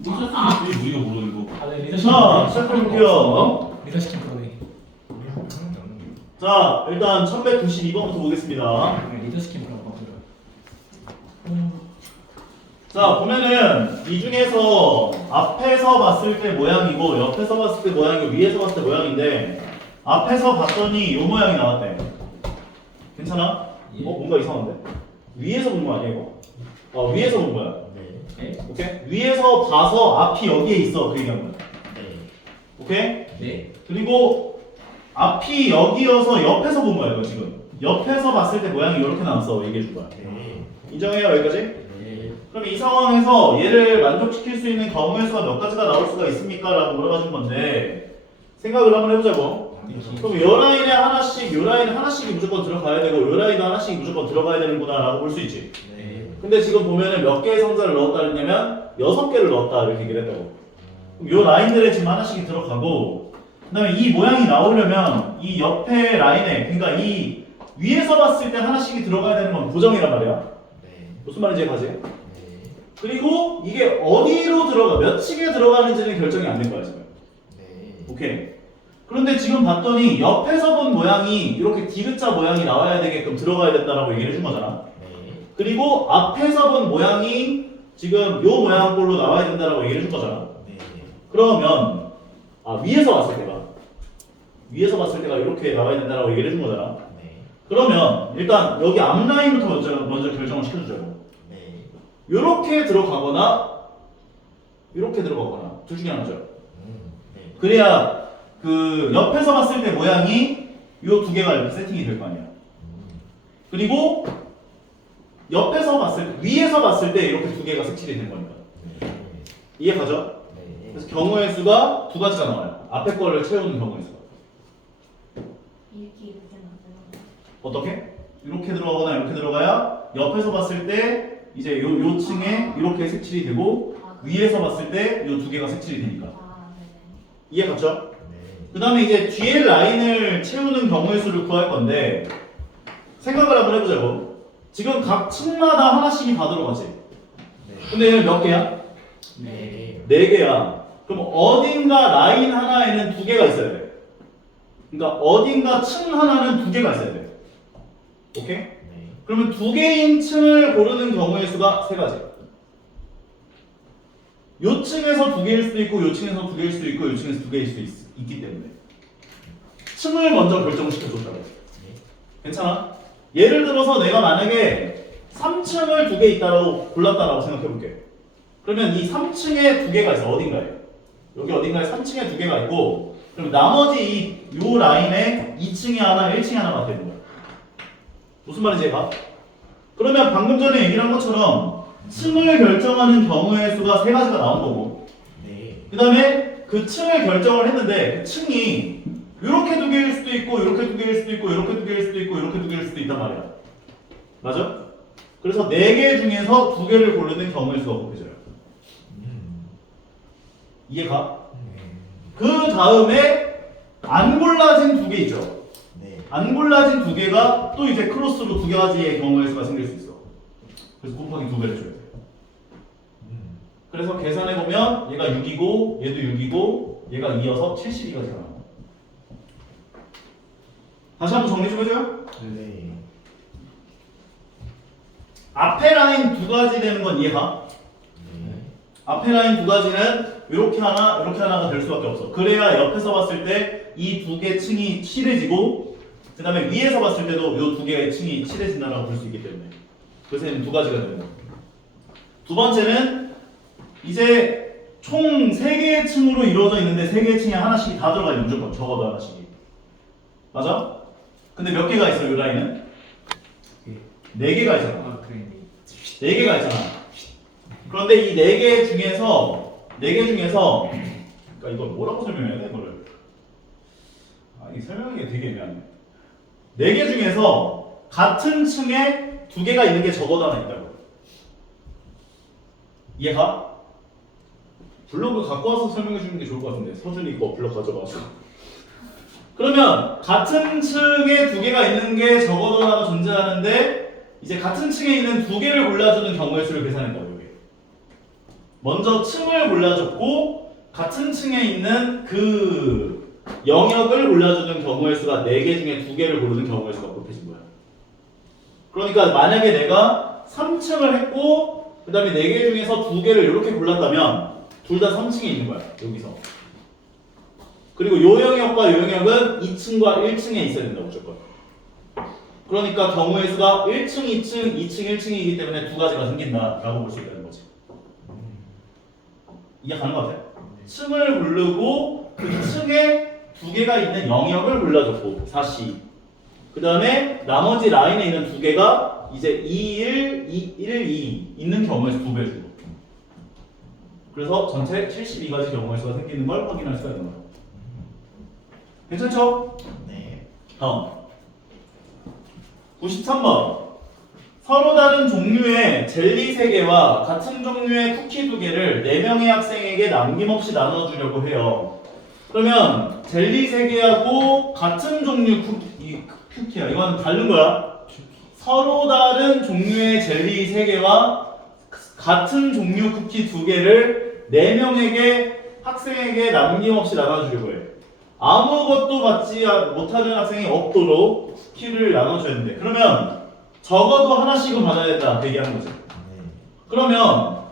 리더십이 우리가 모르는 거. 네, 리더십. 자, 시작해볼게요. 리더십 그러네. 자, 일단 1192번부터 보겠습니다. 네, 리더십 그런 거 같아요. 자, 보면은 이 중에서 앞에서 봤을 때 모양이고 옆에서 봤을 때 모양이고 위에서 봤을 때 모양인데 앞에서 봤더니 요 모양이 나왔대. 괜찮아? 예. 뭔가 이상한데? 위에서 본 거 아니야 이거? 위에서 본 거야. 네. 오케이? 위에서 봐서 앞이 여기에 있어 그 얘기한 거야. 네. 오케이? 네. 그리고 앞이 여기여서 옆에서 본 거야 이거 지금. 옆에서 봤을 때 모양이 이렇게 나왔어 얘기해 줄 거야. 인정해요 여기까지? 네. 그럼 이 상황에서 얘를 만족시킬 수 있는 경우의 수가 몇 가지가 나올 수가 있습니까? 라고 물어봐 준 건데 생각을 한번 해보자고. 그럼 요 라인에 하나씩, 요 라인에 하나씩이 무조건 들어가야 되고 요 라인에 하나씩이 무조건 들어가야 되는구나 라고 볼 수 있지. 네. 근데 지금 보면은 몇 개의 상자를 넣었다 그랬냐면 6개를 넣었다 이렇게 얘기를 했다고. 그럼 요 라인들에 지금 하나씩이 들어가고 그 다음에 이 모양이 나오려면 이 옆에 라인에 그러니까 이 위에서 봤을 때 하나씩이 들어가야 되는 건 고정이란 말이야. 무슨 말인지 가지? 그리고 이게 어디로 들어가, 몇 층에 들어가는지는 결정이 안 된 거야 지금. 오케이. 그런데 지금 봤더니 옆에서 본 모양이 이렇게 디귿자 모양이 나와야 되게끔 들어가야 된다라고 얘기를 해준 거잖아. 그리고 앞에서 본 모양이 지금 요 모양꼴로 나와야 된다라고 얘기를 해준 거잖아. 그러면 위에서 봤을 때가 이렇게 나와야 된다라고 얘기를 해준 거잖아. 그러면 일단 여기 앞라인부터 먼저 결정을 시켜주자고. 요렇게 들어가거나 이렇게 들어가거나 둘 중에 하나죠. 그래야 그 옆에서 봤을 때 모양이 요 두 개가 이렇게 세팅이 될 거 아니야. 그리고 옆에서 봤을 때, 위에서 봤을 때 이렇게 두 개가 색칠이 되는 거니까. 이해 가죠? 그래서 경우의 수가 두 가지가 나와요. 앞에 거를 채우는 경우의 수가. 이렇게 나오잖아. 어떻게? 이렇게 들어가거나 이렇게 들어가야 옆에서 봤을 때 이제 요 층에 이렇게 색칠이 되고 위에서 봤을 때 요 두 개가 색칠이 되니까. 네네. 이해 갔죠? 그 다음에 이제 뒤에 라인을 채우는 경우의 수를 구할 건데 생각을 한번 해보자고. 지금 각 층마다 하나씩이 다 들어가지. 근데 얘는 몇 개야? 네 개야. 그럼 어딘가 라인 하나에는 두 개가 있어야 돼. 그러니까 어딘가 층 하나는 두 개가 있어야 돼. 오케이? 그러면 두 개인 층을 고르는 경우의 수가 세 가지. 요 층에서 두 개일 수도 있고 요 층에서 두 개일 수도 있고 요 층에서 두 개일 수도 있기 때문에 층을 먼저 결정을 시켜줬다고. 괜찮아? 예를 들어서 내가 만약에 3층을 두 개 있다고 골랐다라고 생각해볼게. 그러면 이 3층에 두 개가 있어. 어딘가에. 여기 어딘가에 3층에 두 개가 있고 그럼 나머지 요 라인에 2층에 하나, 1층에 하나가 되는 거야. 무슨 말인지 해봐. 그러면 방금 전에 얘기를 한 것처럼 층을 결정하는 경우의 수가 세 가지가 나온 거고 그 다음에 그 층을 결정을 했는데 그 층이 이렇게 두 개일 수도 있고 이렇게 두 개일 수도 있고 이렇게 두 개일 수도 있고 이렇게 두 개일 수도 있단 말이야. 맞아? 그래서 네 개 중에서 두 개를 고르는 경우의 수가 곱해져요. 이해가? 그 다음에 안 골라진 두 개 있죠? 안 골라진 두 개가 또 이제 크로스로 두 가지의 경우의 수가 생길 수 있어. 그래서 곱하기 두 배를 줘야 돼. 그래서 계산해보면 얘가 6이고 얘도 6이고 얘가 2여서 72가지가 나와. 다시 한번 정리 좀 해줘요. 앞에 라인 두 가지 되는 건 이해가? 앞에 라인 두 가지는 이렇게 하나 이렇게 하나가 될 수밖에 없어. 그래야 옆에서 봤을 때 이 두 개 층이 칠해지고 그 다음에 위에서 봤을 때도 이 두 개의 층이 칠해진다고 볼 수 있기 때문에 그래서 얘는 두 가지가 되는 거야. 두 번째는 이제 총 3개의 층으로 이루어져 있는데 3개의 층에 하나씩이 다 들어가 있는 무조건 적어도 하나씩이. 맞아? 근데 몇 개가 있어 이 라인은? 4개가 있잖아. 그래. 4개가 있잖아. 그런데 이 4개 중에서 그러니까 이걸 뭐라고 설명해야 돼 이거를? 이 설명하기가 되게 애매하네. 4개 중에서 같은 층에 2개가 있는 게 적어도 하나 있다고. 이해가? 블로그 갖고 와서 설명해 주는 게 좋을 것 같은데 서준이 거 블로그 가져가지고. 그러면 같은 층에 2개가 있는 게 적어도 하나가 존재하는데 이제 같은 층에 있는 2개를 골라주는 경우의 수를 계산했다고. 여기 먼저 층을 골라줬고 같은 층에 있는 그 영역을 골라주는 경우의 수가 4개 중에 2개를 고르는 경우의 수가 곱해진 거야. 그러니까 만약에 내가 3층을 했고 그 다음에 4개 중에서 2개를 이렇게 골랐다면 둘 다 3층에 있는 거야. 여기서. 그리고 요 영역과 요 영역은 2층과 1층에 있어야 된다 무조건. 그러니까 경우의 수가 1층, 2층, 2층, 1층이기 때문에 두 가지가 생긴다라고 볼 수 있다는 거지. 이해 가는 것 같아? 층을 고르고 그 층에 2개가 있는 영역을 골라줬고 4C. 그 다음에 나머지 라인에 있는 2개가 이제 2, 1, 2, 1, 2 있는 경우의 수 2배 주고. 그래서 전체 72가지 경우의 수가 생기는 걸 확인할 수가 있는 거야. 괜찮죠? 네. 다음 93번 서로 다른 종류의 젤리 3개와 같은 종류의 쿠키 2개를 4명의 학생에게 남김없이 나눠주려고 해요. 그러면 젤리 3개하고 같은 종류 쿠키야. 이건 다른 거야. 서로 다른 종류의 젤리 3개와 같은 종류 쿠키 2개를 4명에게 학생에게 남김없이 나눠주려고 해. 아무것도 받지 못하는 학생이 없도록 쿠키를 나눠줘야 되는데 그러면 적어도 하나씩은 받아야 된다 얘기하는 거지. 그러면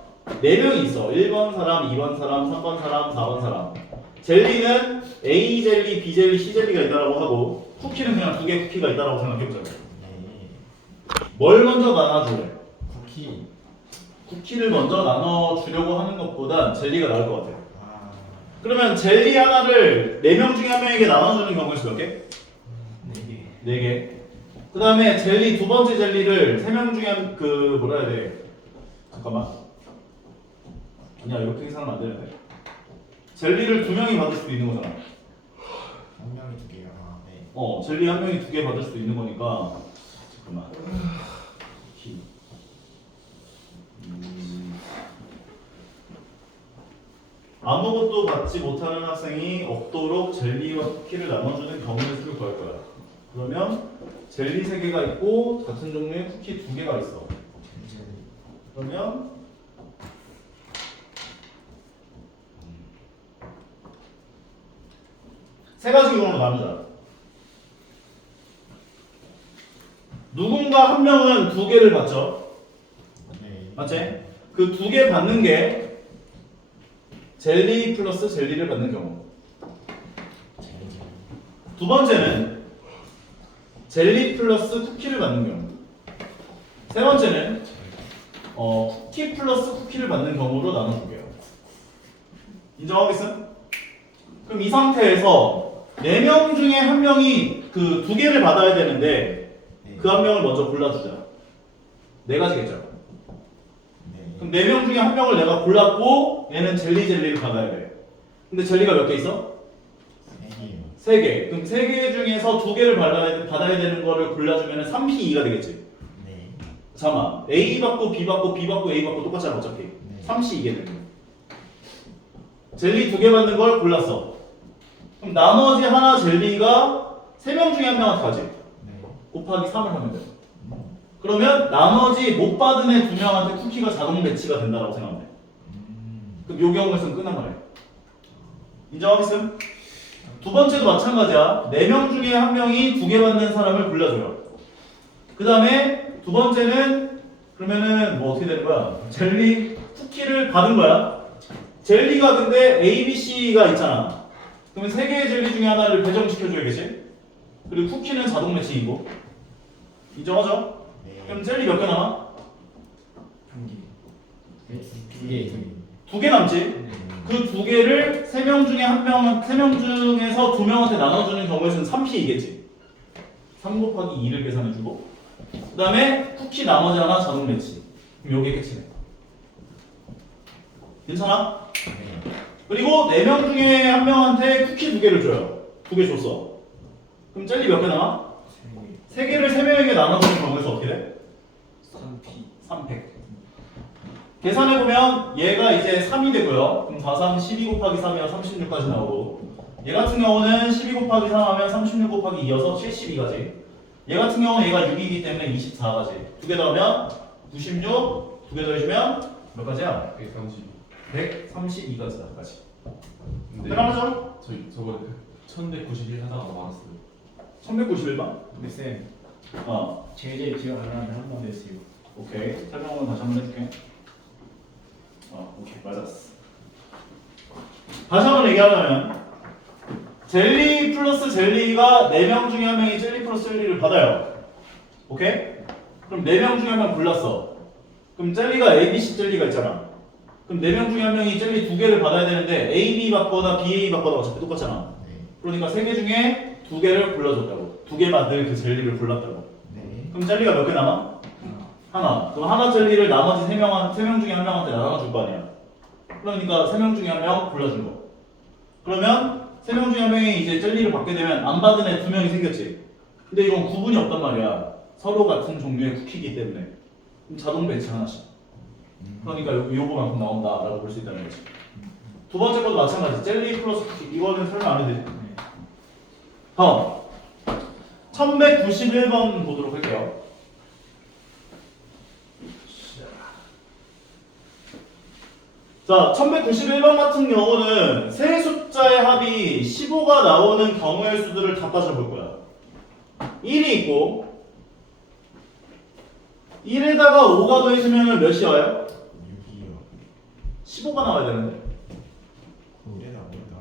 4명이 있어. 1번 사람, 2번 사람, 3번 사람, 4번 사람. 젤리는 A 젤리, B 젤리, C 젤리가 있다라고 하고 쿠키는 그냥 2개 쿠키가 있다라고 생각해보자. 뭘 먼저 나눠줄래? 쿠키를 먼저 나눠주려고 하는 것보단 젤리가 나을 것 같아. 그러면 젤리 하나를 4명 중에 1명에게 나눠주는 경우의 수 몇 개? 4개. 4개. 그 다음에 젤리 두 번째 젤리를 3명 중에 그 뭐라 해야 돼? 잠깐만. 아니야 이렇게 계산하면 안 되는데. 젤리를 2명이 받을 수도 있는 거잖아. 한 명이 2개야. 네. 젤리 1명이 2개 받을 수도 있는 거니까. 잠깐만. 아무것도 받지 못하는 학생이 없도록 젤리와 쿠키를 나눠주는 경우의 수를 구할 거야. 그러면 젤리 3개가 있고 같은 종류의 쿠키 2개가 있어. 그러면 세 가지 경우로 나누자. 누군가 한 명은 2개를 받죠. 네. 맞지? 그 2개 받는 게 젤리 플러스 젤리를 받는 경우. 두 번째는 젤리 플러스 쿠키를 받는 경우. 세 번째는 쿠키 플러스 쿠키를 받는 경우로 나눠줄게요. 인정하겠어? 그럼 이 상태에서 4명 중에 1명이 그 2개를 받아야 되는데 그 1명을 먼저 골라주자. 4가지겠죠? 그럼 4명 중에 1명을 내가 골랐고 얘는 젤리를 받아야 돼. 근데 젤리가 몇 개 있어? 3개. 그럼 3개 중에서 2개를 받아야 되는 거를 골라주면 3P2가 되겠지? 네. 잠깐만. A 받고 B 받고 B 받고 A 받고 똑같잖아 어차피. 3C2게 되는 거야. 젤리 2개 받는 걸 골랐어. 그럼 나머지 하나 젤리가 3명 중에 1명한테 가지. 네. 곱하기 3을 하면 돼. 그러면 나머지 못 받은 애 2명한테 쿠키가 자동 배치가 된다고 생각하면 돼. 그럼 요 경우에서는 끝난 거네. 인정하겠음? 두 번째도 마찬가지야. 4명 중에 1명이 2개 받는 사람을 골라줘요. 그 다음에 두 번째는 그러면은 뭐 어떻게 되는 거야? 젤리 쿠키를 받은 거야. 젤리가 근데 A, B, C가 있잖아. 그러면 3개의 젤리 중에 하나를 배정시켜줘야겠지? 그리고 쿠키는 자동 매칭이고. 인정하죠? 그럼 젤리 몇 개 남아? 2개. 2개 남지? 그 2개를 3명 중에 3명 중에서 2명한테 나눠주는 경우에는 3P이겠지? 3 곱하기 2를 계산해주고 그 다음에 쿠키 나머지 하나 자동 매치. 그럼 요게 끝이네. 괜찮아? 그리고 4명 중에 1명한테 쿠키 2개를 줘요. 2개 줬어. 그럼 젤리 몇 개 남아? 3개를 3명에게 나눠주는 경우에서 어떻게 돼? 3P. 계산해보면 얘가 이제 3이 되고요. 그럼 4, 3, 12 곱하기 3이면 36까지 나오고 얘 같은 경우는 12 곱하기 3 하면 36 곱하기 2여서 72가지. 얘 같은 경우는 얘가 6이기 때문에 24가지. 두 개 더하면 96, 두 개 더해주면 몇 가지야? 130. 132까지. 근데 끝나죠? 저번에 1191 하다가 말았어요. 1191번? 근데 쌤 어. 제일 기억 안 나는데 한 번 됐어요. 오케이. 설명은 다시 한번 해줄게. 오케이. 맞았어. 다시 한번 얘기하자면 젤리 플러스 젤리가 4명 중에 1명이 젤리 플러스 젤리를 받아요. 오케이? 그럼 4명 중에 1명 골랐어. 그럼 젤리가 A, B, C 젤리가 있잖아. 그럼 4명 중에 1명이 젤리 2개를 받아야 되는데 A, B 받거나 B, A 받거나 어차피 똑같잖아. 네. 그러니까 3개 중에 2개를 골라줬다고. 2개 받을 그 젤리를 골랐다고. 네. 그럼 젤리가 몇 개 남아? 하나. 그럼 하나 젤리를 나머지 3명 중에 1명한테 나눠줄 거 아니야. 그러니까 3명 중에 1명 골라준 거. 그러면 3명 중에 1명이 이제 젤리를 받게 되면 안 받은 애 2명이 생겼지. 근데 이건 구분이 없단 말이야. 서로 같은 종류의 쿠키이기 때문에. 그럼 자동 배치 하나씩. 그러니까 요거만큼 나온다라고 볼 수 있다는 거지. 두 번째 것도 마찬가지. 젤리 플러스 쿠키. 이거는 설명 안 해도 되지. 다음. 1191번 보도록 할게요. 자, 1191번 같은 경우는 세 숫자의 합이 15가 나오는 경우의 수들을 다 따져볼 거야. 1이 있고 1에다가 5가 더해지면 몇이 와요? 6이요. 15가 나와야 되는데. 그래다 뭐다.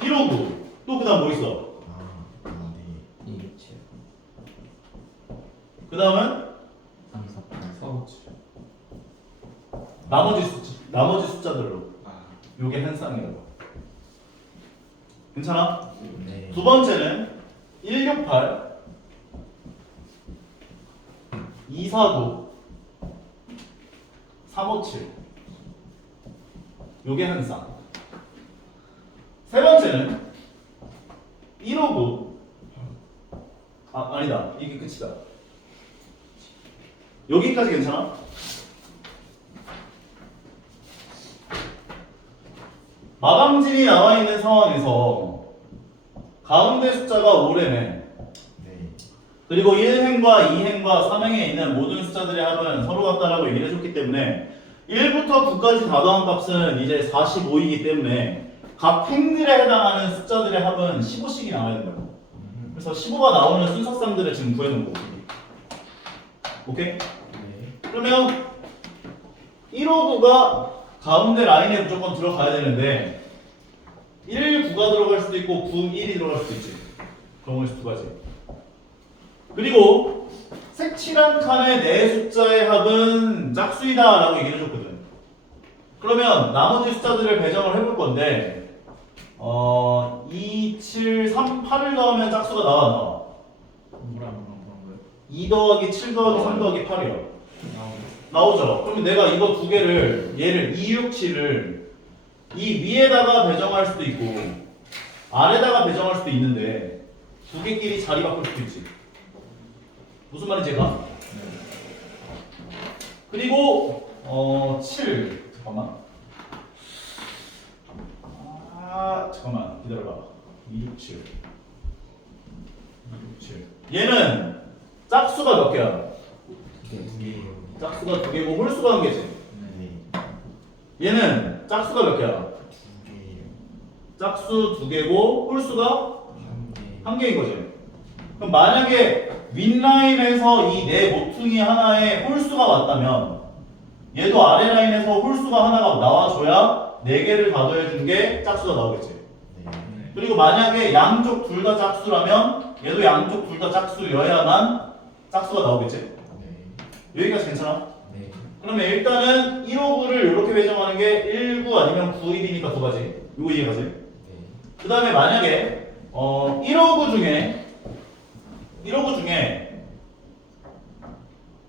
159. 또 그 다음 뭐 있어? 아, 네. 267. 그 다음은 348. 457. 나머지 숫자들로. 아, 요게 한 쌍이라고. 괜찮아? 네. 두 번째는 168 249 357 요게 한 쌍. 세 번째는 159 아니다. 이게 끝이다. 여기까지 괜찮아? 마감진이 나와 있는 상황에서 가운데 숫자가 5래네. 네. 그리고 1행과 2행과 3행에 있는 모든 숫자들의 합은 서로 같다라고 얘기를 해줬기 때문에 1부터 9까지 다 더한 값은 이제 45이기 때문에 각 행들에 해당하는 숫자들의 합은 15씩이 나와야 된다고. 그래서 15가 나오는 순서쌍들을 지금 구해놓은 거고. 오케이? 네. 그러면 159가 가운데 라인에 무조건 들어가야 되는데 1, 9가 들어갈 수도 있고 9, 1이 들어갈 수도 있지. 경우의 수 두 가지. 그리고 색칠한 칸의 네 숫자의 합은 짝수이다 라고 얘기를 해줬거든. 그러면 나머지 숫자들을 배정을 해볼 건데 2, 7, 3, 8을 넣으면 짝수가 나와. 뭐랑 거요? 2 더하기 7 더하기 3 더하기 8이요. 나오죠. 나오죠. 그럼 내가 이거 두 개를 얘를 2, 6, 7을 이 위에다가 배정할 수도 있고 아래다가 배정할 수도 있는데 두 개끼리 자리 바꿀 수도 있지. 무슨 말인지 얘가? 그리고 7 잠깐만. 잠깐만 기다려봐. 2, 6, 7 2, 6, 7 얘는 짝수가 몇 개야? 두 개예요. 짝수가 두 개고 홀수가 한 개지. 네. 얘는 짝수가 몇 개야? 두 개예요. 짝수 두 개고 홀수가 한 개. 한 개인 거지. 그럼 만약에 윗라인에서 이 네 모퉁이 하나에 홀수가 왔다면 얘도 아래 라인에서 홀수가 하나가 나와줘야 네 개를 다 더해준 게 짝수가 나오겠지. 네. 그리고 만약에 양쪽 둘 다 짝수라면 얘도 양쪽 둘 다 짝수여야만 짝수가 나오겠지. 네. 여기까지 괜찮아? 네. 그러면 일단은 159를 이렇게 배정하는 게 19 아니면 91이니까 두 가지. 이거 이해가지? 네. 그 다음에 만약에 159 중에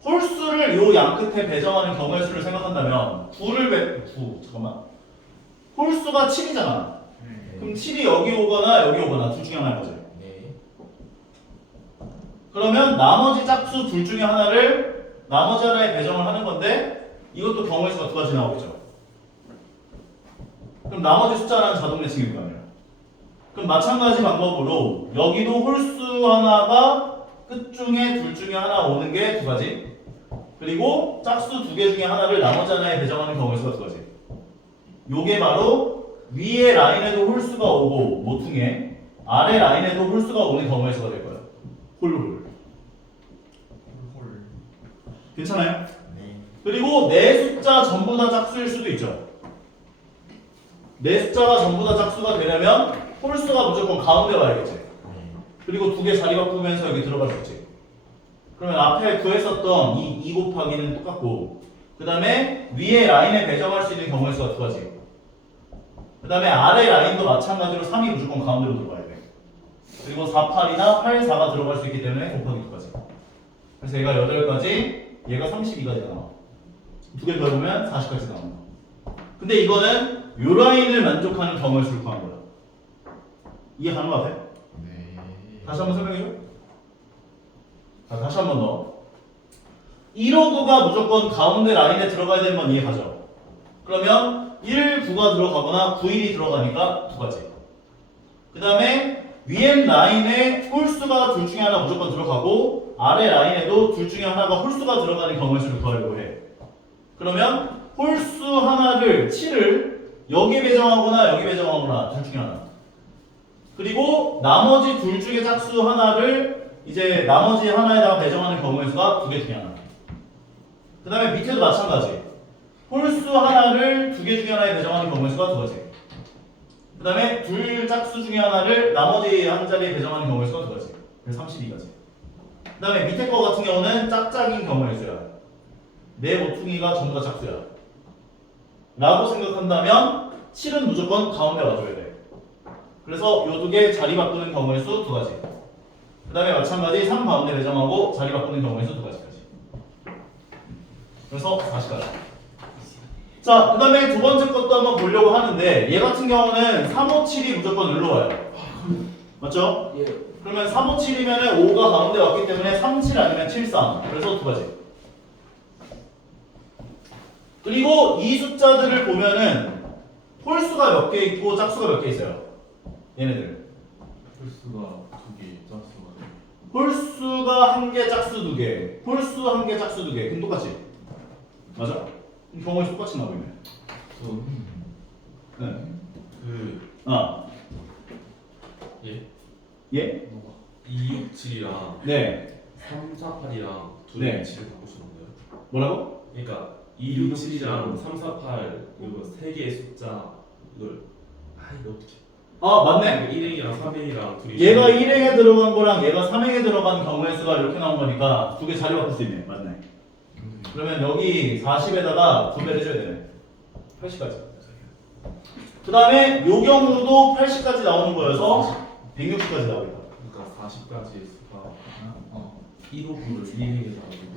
홀수를 요 양 끝에 배정하는 경우의 수를 생각한다면 9 잠깐만 홀수가 7이잖아. 네. 그럼 7이 여기 오거나 여기 오거나 둘 중에 하나인 거지. 네. 그러면 나머지 짝수 둘 중에 하나를 나머지 하나에 배정을 하는 건데 이것도 경우의 수가 두 가지 나오겠죠. 그럼 나머지 숫자는 자동 매칭일 거 아니에요. 그럼 마찬가지 방법으로 여기도 홀수 하나가 끝 중에 둘 중에 하나 오는 게 두 가지. 그리고 짝수 두 개 중에 하나를 나머지 하나에 배정하는 경우의 수가 두 가지. 요게 바로 위에 라인에도 홀수가 오고 모퉁이에 아래 라인에도 홀수가 오는 경우의 수가 될 거예요. 홀. 홀. 괜찮아요? 네. 그리고 내 숫자 전부 다 짝수일 수도 있죠. 내 숫자가 전부 다 짝수가 되려면 홀수가 무조건 가운데 와야겠지. 네. 그리고 두 개 자리 바꾸면서 여기 들어갈 수 있지. 그러면 앞에 구했었던 이 2 곱하기는 똑같고 그 다음에 위에 라인에 배정할 수 있는 경우의 수가 두 가지. 그 다음에 아래 라인도 마찬가지로 3이 무조건 가운데로 들어가야 돼. 그리고 4, 8이나 8, 4가 들어갈 수 있기 때문에 곱하기 두 가지. 그래서 얘가 8가지, 얘가 32가지가 나와. 두 개 더보면 40까지 나온다. 근데 이거는 요 라인을 만족하는 경우의 수를 구한 거야. 이해 가는 거 같아? 네. 다시 한번 설명해줘. 자, 다시 한번 더. 159가 무조건 가운데 라인에 들어가야 되는 건 이해가죠? 그러면 19가 들어가거나 91이 들어가니까 두 가지. 그 다음에 위엔 라인에 홀수가 둘 중에 하나 무조건 들어가고 아래 라인에도 둘 중에 하나가 홀수가 들어가는 경우의 수를 구하려고 해. 그러면 홀수 하나를 7을 여기 배정하거나 여기 배정하거나 둘 중에 하나. 그리고 나머지 둘 중에 짝수 하나를 이제 나머지 하나에다가 배정하는 경우의 수가 두 개 중에 하나. 그 다음에 밑에도 마찬가지. 홀수 하나를 두 개 중에 하나에 배정하는 경우의 수가 두 가지. 그 다음에 둘 짝수 중에 하나를 나머지 한 자리에 배정하는 경우의 수가 두 가지. 그래서 32가지. 그 다음에 밑에 거 같은 경우는 짝짝인 경우의 수야. 내 모퉁이가 전부 다 짝수야. 라고 생각한다면 7은 무조건 가운데 와줘야 돼. 그래서 요 두 개 자리 바꾸는 경우의 수 두 가지. 그 다음에 마찬가지 3 가운데 배정하고 자리 바꾸는 경우의 수 두 가지까지. 그래서 40까지. 자, 그 다음에 두 번째 것도 한번 보려고 하는데 얘 같은 경우는 3, 5, 7이 무조건 일로 와요. 맞죠? 예. 그러면 3, 5, 7이면 5가 가운데 왔기 때문에 3, 7 아니면 7, 3. 그래서 두 가지. 그리고 이 숫자들을 보면은 홀수가 몇 개 있고 짝수가 몇 개 있어요. 얘네들. 홀수가 2개, 짝수가 4개. 홀수가 한 개, 짝수 두 개. 홀수 한 개, 짝수 두 개. 그럼 똑같지? 맞아? 경우에 똑같이 나오네. 네. 아, 예? 예? 267이랑 네. 348이랑 둘이 네. 위치를 바꾸시는 거예요? 뭐라고? 그러니까 267이랑 348 이거 세 개의 숫자 이걸 이거 어떻게? 아, 맞네. 1행이랑 3행이랑 둘이 얘가 있으면 1행에 들어간 거랑 얘가 3행에 들어간 경우의 수가 이렇게 나온 거니까 두 개 자리 바꿀 수 있네. 맞네. 그러면 여기 40에다가 2배를 해줘야 되네. 80까지. 그 다음에 요 경우도 80까지 나오는 거여서 160까지 나오겠다. 그러니까 40까지의 수가 159를 1행에서 나오고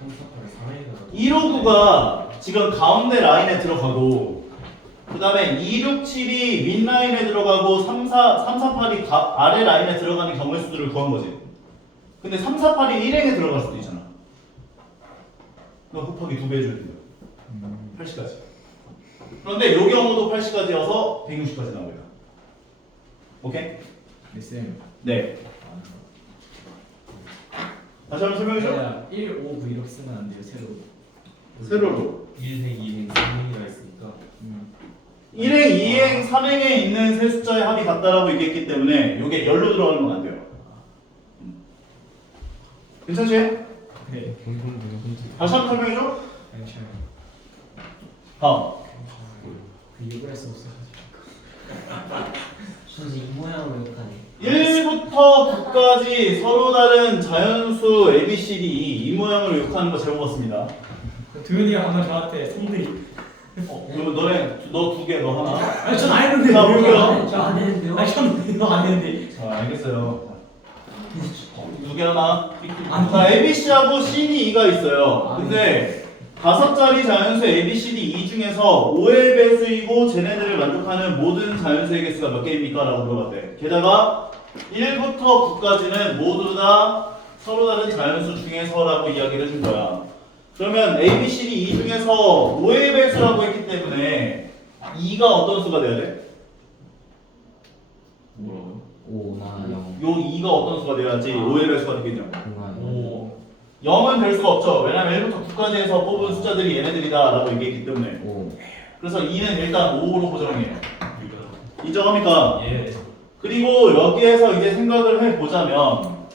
348을 4행에서 159가 지금 가운데 라인에 들어가고 그 다음에 267이 윗 라인에 들어가고 348이 아래 라인에 들어가는 경우의 수들을 구한 거지. 근데 348이 1행에 들어갈 수도 있잖아. 그럼 곱하기 2배 해줘야 된다. 80까지. 그런데 요 경우도 80까지여서 160까지 나옵니다. 오케이? 쌤. 네. 다시 한번 설명해줘. 그냥 1, 5, 9 이렇게 쓰면 안 돼요, 새로. 세로로. 1행, 2행, 3행이라 있으니까 1행, 2행, 3행에 있는 세 숫자의 합이 같다라고 얘기했기 때문에 이게 열로 들어가는 건 안 돼요. 괜찮지? 네. 다시 한번 설명해줘. 괜찮아요. 다음. 그 이유가 있어 없어가지고. 선생님 이 모양으로 욕하네. 1부터 9까지 서로 다른 자연수 A, B, C, D, E 이 모양으로 욕하는 거 잘 먹었습니다. 도현이가 방금 저한테 손들이. 그러면 너네 너 두 개, 너 하나. 아니 전 안 했는데. 자, 볼게요. 저안 했는데요. 아니 저안 했는데. 자, 알겠어요. 두 개 하나. 안 자, A, B, C하고 C, D, E가 있어요. 근데 5자리 자연수 A, B, C, D, E 중에서 5의 배수이고 쟤네들을 만족하는 모든 자연수의 개수가 몇 개입니까? 라고 물어봤대. 게다가 1부터 9까지는 모두 다 서로 다른 자연수 중에서라고 이야기를 해준 거야. 그러면 A, B, C, D, E 중에서 5의 배수라고 했기 때문에 2가 어떤 수가 돼야 돼? 뭐라고요? 5나 0. 요 2가 어떤 수가 돼야지 5의 배수가 되겠냐고. 5 0은 될 수가 없죠. 왜냐면 1부터 9까지 해서 뽑은 숫자들이 얘네들이다 라고 얘기했기 때문에. 5. 그래서 2는 일단 5로 고정해요. 이거. 인정합니까? 예. 그리고 여기에서 이제 생각을 해보자면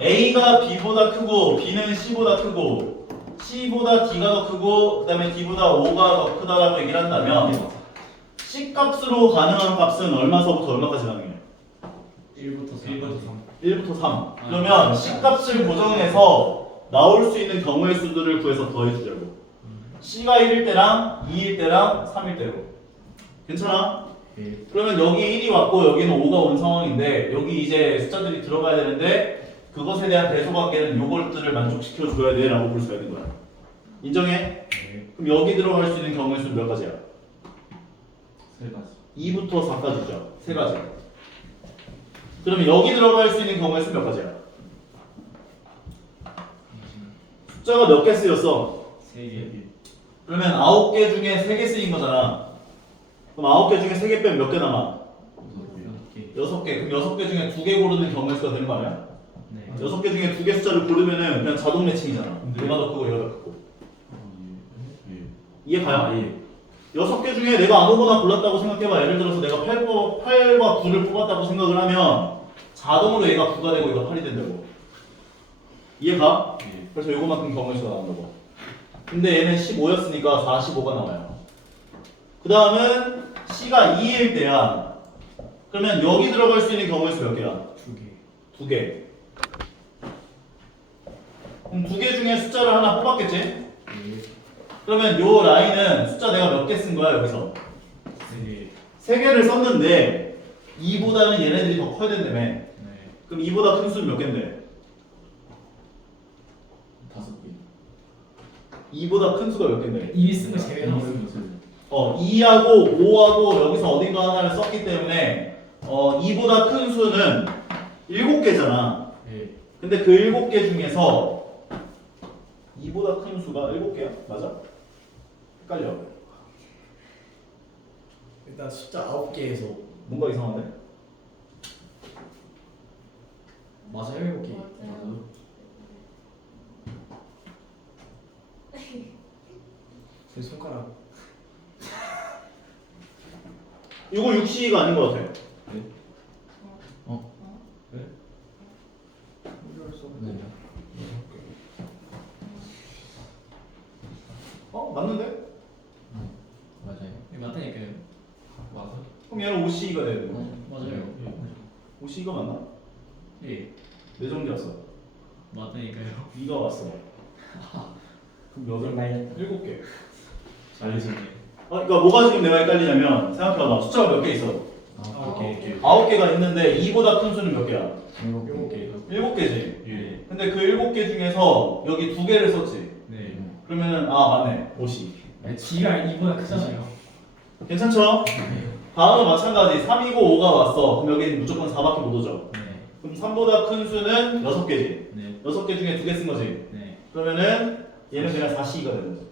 A가 B보다 크고 B는 C보다 크고 C보다 D가 더 크고 그 다음에 D보다 O가 더 크다라고 얘기를 한다면 C 값으로 가능한 값은 얼마서부터 얼마까지 가능해요? 1부터 4. 1부터 3. 1부터 3. 그러면 C 값을 고정해서 나올 수 있는 경우의 수들을 구해서 더해주자고. C가 1일 때랑 2일 때랑 3일 때로. 괜찮아? 예. 그러면 여기 1이 왔고 여기는 5가 온 상황인데 여기 이제 숫자들이 들어가야 되는데 그것에 대한 대소관계는 요것들을 만족시켜 줘야 돼 라고 볼 수가 있는 거야. 인정해? 네. 그럼 여기 들어갈 수 있는 경우의 수는 몇 가지야? 세 가지. 2부터 4까지죠. 세 가지. 그러면 여기 들어갈 수 있는 경우의 수는 몇 가지야? 숫자가 몇 개 쓰였어? 3개. 그러면 9개 중에 3개 쓰인 거잖아. 그럼 9개 중에 3개 빼면 몇 개 남아? 6개. 그럼 6개 중에 2개 고르는 경우의 수가 되는 거 아니야? 네. 6개 중에 2개 숫자를 고르면은 그냥 자동 매칭이잖아. 네. 얘가 더 크고 얘가 더 크고. 예. 이해 가요? 아, 예. 6개 중에 내가 아무거나 골랐다고 생각해봐. 예를 들어서 내가 8과 9를 뽑았다고 생각을 하면 자동으로 얘가 9가 되고 얘가 8이 된다고. 이해가? 예. 그래서 요거만큼 경우의 수가 나온다고. 근데 얘는 15였으니까 45가 나와요. 그 다음은 C가 2일 때야. 그러면 여기 들어갈 수 있는 경우의 수 몇 개야? 2개. 2개. 그럼 2개 중에 숫자를 하나 뽑았겠지? 예. 그러면 요 라인은 숫자 내가 몇 개 쓴 거야 여기서? 3개. 3개를 썼는데 2보다는 얘네들이 더 커야 된다며. 네. 그럼 2보다 큰 수는 몇 개인데? 5개. 2보다 큰 수가 몇 개인데? 이미 쓴 거 제외하고 2하고 5하고 여기서 어딘가 하나를 썼기 때문에 2보다 큰 수는 7개잖아. 예. 근데 그 7개 중에서 2보다 큰 수가 7개야? 맞아? 헷갈려. 일단 숫자 9개에서 뭔가 이상한데? 맞아요 7개. 맞아요. 제 손가락. 이거 6C가 아닌 것 같아. 네. 맞는데? 맞아요. 맞다니까요. 맞아. 그럼 얘는 5C가 돼야 돼. 맞아요. 5C가 맞나? 예. 내 정리 왔어. 맞다니까요. 2가 왔어. 그럼 이걸 말렸다. 7개. 잘리셨네. 그러니까 뭐가 지금 내가 헷갈리냐면 생각해봐. 숫자가 몇 개 있어? 9개. 9개가 있는데 2보다 큰 수는 몇 개야? 7개. 7개지. 예. 근데 그 7개 중에서 여기 2개를 썼지. 네. 그러면은 맞네. 5C. G가 2보다 크잖아요. 괜찮죠? 다음은 마찬가지. 3이고 5가 왔어. 그럼 여기는 무조건 4밖에 못 오죠. 네. 그럼 3보다 큰 수는 6개지. 네. 6개 중에 2개 쓴 거지. 네. 그러면은 얘는 그냥 4C가 되는 거지.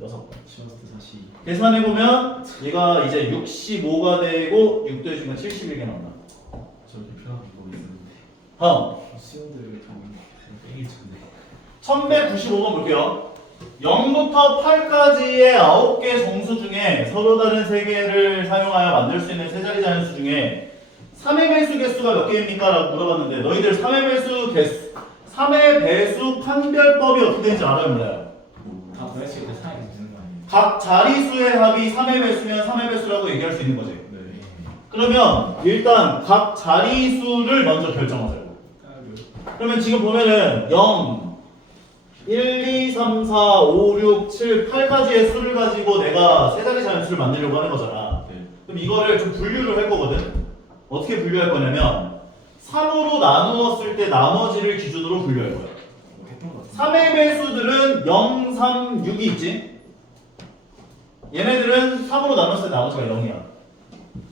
6. 셔스트 4C. 계산해보면 얘가 이제 65가 되고 6더해주면 71개 나온다. 저렇게 편하게 보고 있었는데. 다음 수영들 땡이 쳤네. 1195번 볼게요. 0부터 8까지의 9개 정수 중에 서로 다른 3개를 사용하여 만들 수 있는 세자리 자연수 중에 3의 배수 개수가 몇 개입니까? 라고 물어봤는데 너희들 3의 배수 개수 3의 배수 판별법이 어떻게 되는지 알아요? 몰라요? 다 더했을 때 4이 되는 거 아니에요? 각 자리수의 합이 3의 배수면 3의 배수라고 얘기할 수 있는 거지. 네. 그러면 일단 각 자리수를 먼저 결정하자고. 그러면 지금 보면은 0, 1, 2, 3, 4, 5, 6, 7, 8까지의 수를 가지고 내가 세자리 자연수를 만들려고 하는 거잖아. 네. 그럼 이거를 좀 분류를 할 거거든. 어떻게 분류할 거냐면 3으로 나누었을 때 나머지를 기준으로 분류할 거야. 뭐 했던 거 같은데. 3의 배수들은 0, 3, 6이 있지? 얘네들은 3으로 나눴을 때 나머지가 0이야.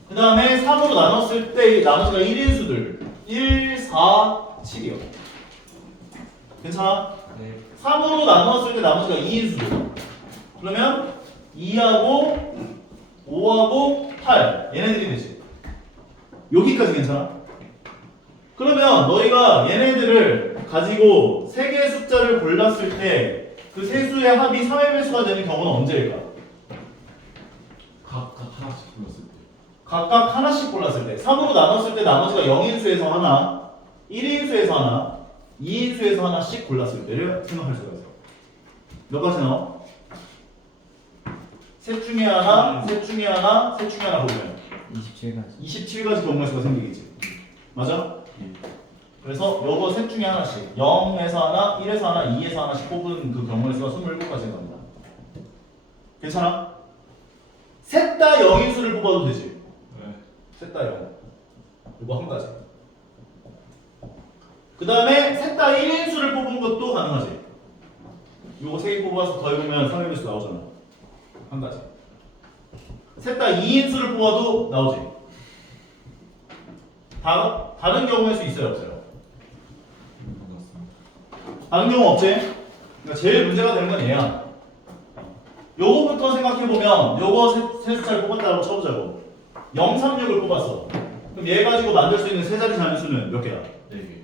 그 다음에 3으로 나눴을 때 나머지가 1인 수들 1, 4, 7이요. 괜찮아? 네. 3으로 나눴을 때 나머지가 2인 수들. 그러면 2하고 5하고 8 얘네들이 되지. 여기까지 괜찮아? 그러면 너희가 얘네들을 가지고 3개의 숫자를 골랐을 때 그 세 수의 합이 3의 배수가 되는 경우는 언제일까? 각각 하나씩 불렀을 때. 각각 하나씩 골랐을 때 3으로 나눴을 때 나머지가 0인수에서 하나 1인수에서 하나 2인수에서 하나씩 골랐을 때를 생각할 수가 있어요. 몇 가지 나와? 셋 중에 하나, 셋 중에 하나, 셋 중에 하나 보면 27가지. 27가지 경우의 수가 생기겠지. 맞아? 그래서 요거 셋 중에 하나씩 0에서 하나, 1에서 하나, 2에서 하나씩 뽑은 그 경우의 수가 27가지가 나온다. 괜찮아? 셋 다 0인수를 뽑아도 되지. 네. 셋 다 0. 이거 한 가지. 그 다음에 셋 다 1인수를 뽑은 것도 가능하지. 요거 3개 뽑아서 더해보면 3인수 나오잖아. 한 가지. 셋 다 2인수를 뽑아도 나오지. 다른 경우의 수 있어요, 없어요? 다른 경우 없지? 그러니까 제일 문제가 되는 건 얘야. 요거부터 생각해보면 요거 세 숫자를 뽑았다고 쳐보자고. 0, 3, 6을 뽑았어. 그럼 얘 가지고 만들 수 있는 세 자리 자연수는 몇 개야? 4개.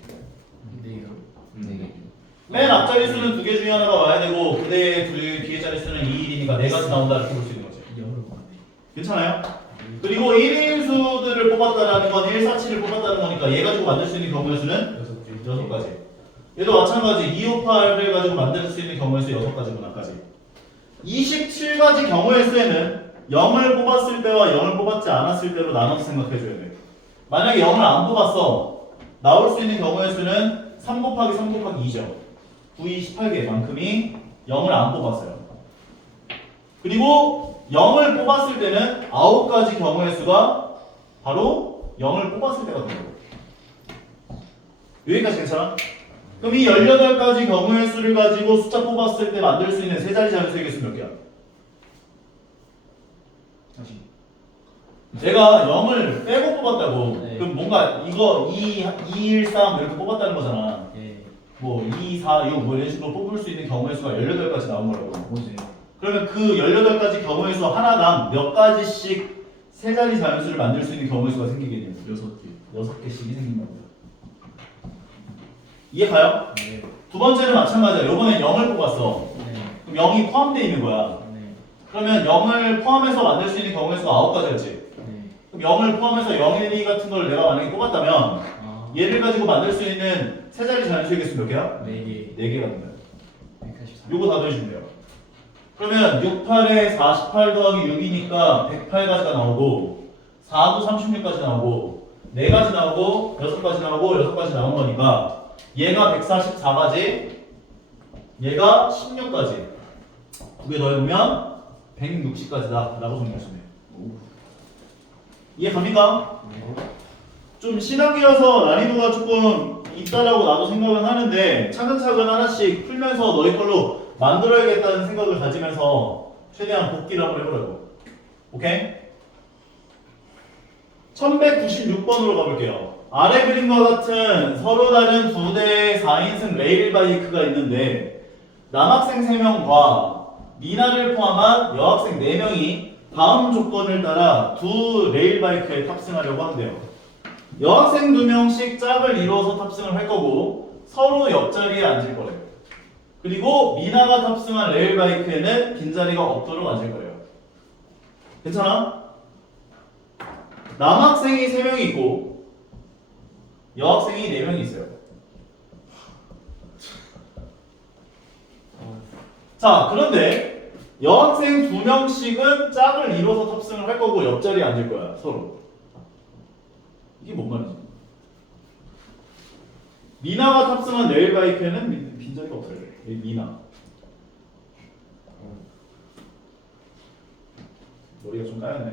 네 개. 맨 앞자리 수는 2개 중에 하나가 와야 되고 그대의 뒤에 자리 수는 2, 1이니까 4가지 나온다 이렇게 볼 수 있는 거지. 영어로 보네. 괜찮아요? 그리고 1인 수들을 뽑았다라는 건 1, 4, 7을 뽑았다는 거니까 얘 가지고 만들 수 있는 경우의 수는 6가지. 얘도 마찬가지 2, 5, 8을 가지고 만들 수 있는 경우의 수 6가지구나까지. 27가지 경우의 수에는 0을 뽑았을 때와 0을 뽑았지 않았을 때로 나눠서 생각해줘야 돼. 만약에 0을 안 뽑았어. 나올 수 있는 경우의 수는 3 곱하기 3 곱하기 2죠. 9, 28개만큼이 0을 안 뽑았어요. 그리고 0을 뽑았을 때는 9가지 경우의 수가 바로 0을 뽑았을 때가 됩니다. 여기까지 괜찮아? 그럼 이 18가지 경우의 수를 가지고 숫자 뽑았을 때 만들 수 있는 세 자리 자연수의 개수 몇 개야? 다시. 내가 0을 빼고 뽑았다고. 네. 그럼 뭔가 이거 2, 1, 3 이렇게 뽑았다는 거잖아. 예. 뭐 2, 4, 6 뭐 이런 식으로 뽑을 수 있는 경우의 수가 18가지 나온 거라고. 뭐지? 그러면 그 18가지 경우의 수 하나당 몇 가지씩 세 자리 자연수를 만들 수 있는 경우의 수가 생기겠냐고. 6개. 6개씩이 생긴다고요. 이해 가요? 네. 두 번째는 마찬가지야. 요번엔 0을 뽑았어. 네. 그럼 0이 포함되어 있는 거야. 네. 그러면 0을 포함해서 만들 수 있는 경우의 수가 9가지였지. 네. 그럼 0을 포함해서 0, 1, 2 같은 걸 내가 만약에 뽑았다면 아. 얘를 가지고 만들 수 있는 세 자리 자연수의 개수 몇 개야? 4개. 4개가 됩니다. 184. 요거 다 더해주면 돼요. 그러면 6, 8에 48 더하기 6이니까 108가지가 나오고 4, 9, 36까지 나오고 4가지 나오고 6가지 나오고 6가지 나온 거니까 얘가 144가지 얘가 16가지 두 개 더해보면 160가지다 라고 정리하시면 돼요. 이해 갑니까? 좀 신학기여서 난이도가 조금 있다라고 나도 생각은 하는데 차근차근 하나씩 풀면서 너희 걸로 만들어야겠다는 생각을 가지면서 최대한 복기를 한번 해보려고. 오케이? 1196번으로 가볼게요. 아래 그림과 같은 서로 다른 두 대의 4인승 레일 바이크가 있는데 남학생 3명과 미나를 포함한 여학생 4명이 다음 조건을 따라 두 레일 바이크에 탑승하려고 한대요. 여학생 2명씩 짝을 이루어서 탑승을 할 거고 서로 옆자리에 앉을 거래요. 그리고 미나가 탑승한 레일 바이크에는 빈자리가 없도록 앉을 거예요. 괜찮아? 남학생이 3명이 있고 여학생이 4명이 있어요. 자, 그런데 여학생 2명씩은 짝을 이뤄서 탑승을 할 거고 옆자리에 앉을 거야, 서로. 이게 뭔 말이지? 미나가 탑승한 레일 바이크에는 빈자리가 없어요. 미나. 머리가 좀 까였네.